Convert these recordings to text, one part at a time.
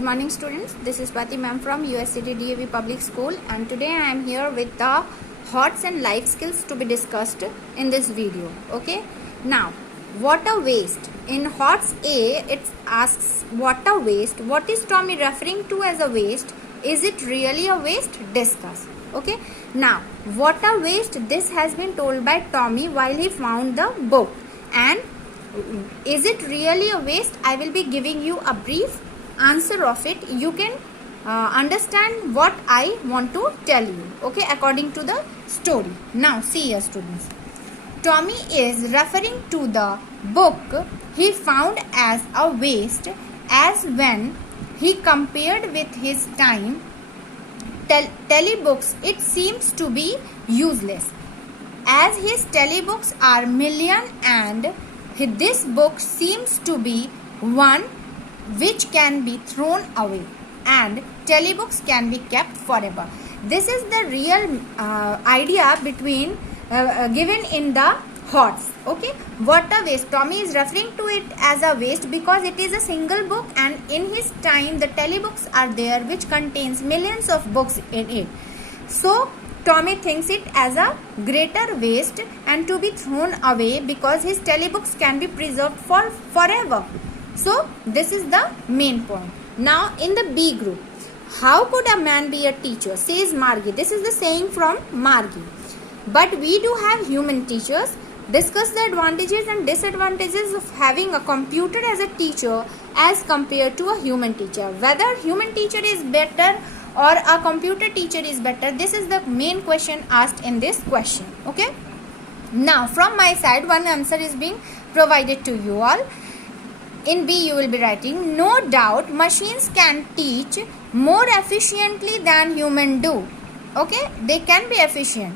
Good morning students, this is Swati ma'am from USCD DAV Public School, and today I am here with the HOTS and life skills to be discussed in this video. Okay, now water waste. In HOTS A, it asks water waste. What is Tommy referring to as a waste? Is it really a waste? Discuss. Okay, now water waste, this has been told by Tommy while he found the book. And is it really a waste? I will be giving you a brief answer of it. You can understand what I want to tell you, okay, according to the story. Now see here students, Tommy is referring to the book he found as a waste, as when he compared with his time telebooks, it seems to be useless, as his telebooks are million and this book seems to be one which can be thrown away, and telebooks can be kept forever. This is the real idea between given in the HOTS. Okay, water waste, Tommy is referring to it as a waste because it is a single book, and in his time the telebooks are there which contains millions of books in it. So Tommy thinks it as a greater waste and to be thrown away because his telebooks can be preserved for forever. So this is the main point. Now in the B group, how could a man be a teacher, says Margie. This is the saying from Margie. But we do have human teachers. Discuss the advantages and disadvantages of having a computer as a teacher as compared to a human teacher. Whether human teacher is better or a computer teacher is better, this is the main question asked in this question. Okay. Now from my side, one answer is being provided to you all. In B you will be writing, no doubt machines can teach more efficiently than humans do. Okay, they can be efficient.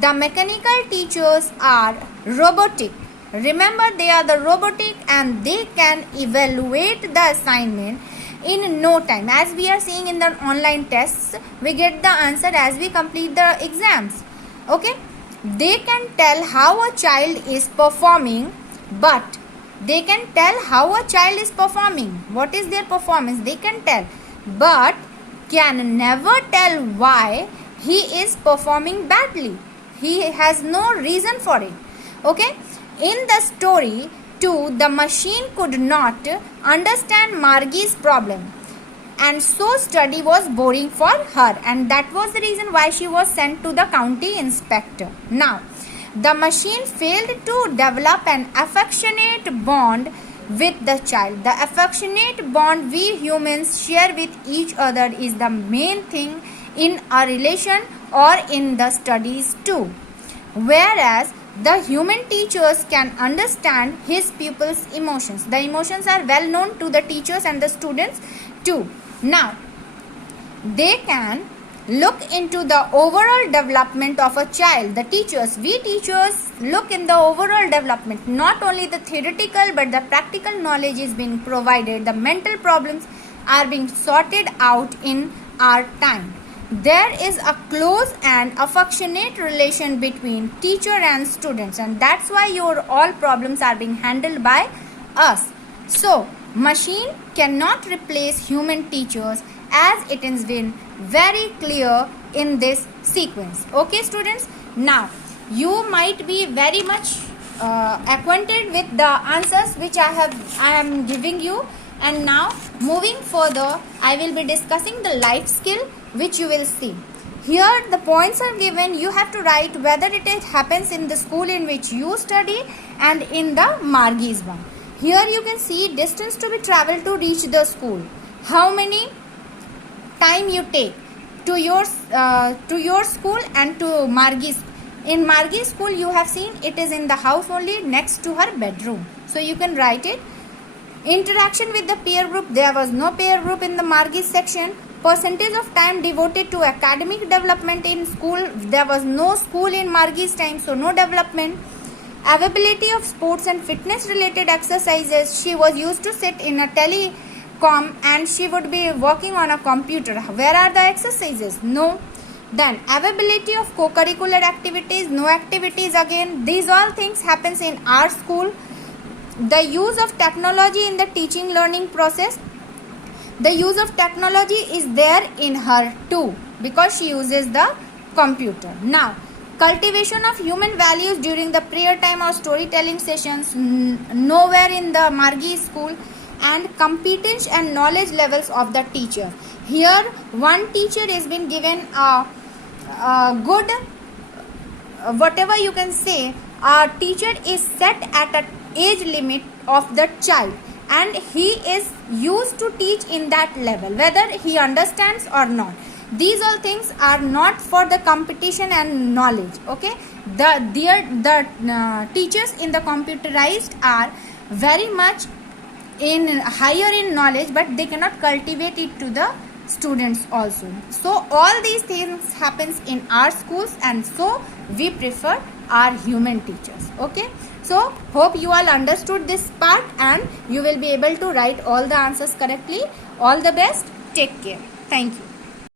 The mechanical teachers are robotic. Remember, they are the robotic and they can evaluate the assignment in no time. As we are seeing in the online tests, we get the answer as we complete the exams. Okay, they can tell how a child is performing, but they can tell how a child is performing. What is their performance? They can tell, but can never tell why he is performing badly. He has no reason for it. Okay. In the story too, the machine could not understand Margie's problem, and so study was boring for her, and that was the reason why she was sent to the county inspector. Now the machine failed to develop an affectionate bond with the child. The affectionate bond we humans share with each other is the main thing in a relation or in the studies too. Whereas the human teachers can understand his pupils' emotions. The emotions are well known to the teachers and the students too. Now, they can look into the overall development of a child. The teachers, we teachers look in the overall development, not only the theoretical but the practical knowledge is being provided. The mental problems are being sorted out in our time. There is a close and affectionate relation between teacher and students, and that's why your all problems are being handled by us. So machine cannot replace human teachers, as it has been very clear in this sequence. Okay students, now you might be very much acquainted with the answers which I am giving you, and now moving further I will be discussing the life skill which you will see. Here the points are given. You have to write whether it happens in the school in which you study and in the Margie's one. Here you can see distance to be traveled to reach the school, how many time you take to your school and to Margie's. In Margie's school you have seen it is in the house only next to her bedroom, so you can write it. Interaction with the peer group, there was no peer group in the Margie's section. Percentage of time devoted to academic development in school, there was no school in Margie's time, so no development. Availability of sports and fitness related exercises, she was used to sit in a telecom and she would be working on a computer. Where are the exercises? No. Then availability of co-curricular activities, no activities again. These all things happens in our school. The use of technology in the teaching learning process, The use of technology is there in her too because she uses the computer. Now, cultivation of human values during the prayer time or storytelling sessions, nowhere in the Margi school, and competence and knowledge levels of the teacher. Here, one teacher has been given a good, whatever you can say, a teacher is set at an age limit of the child, and he is used to teach in that level, whether he understands or not. These all things are not for the competition and knowledge. Okay, the teachers in the computerized are very much in higher in knowledge, but they cannot cultivate it to the students also. So all these things happens in our schools, and so we prefer our human teachers. Okay, so hope you all understood this part and you will be able to write all the answers correctly. All the best. Take care. Thank you.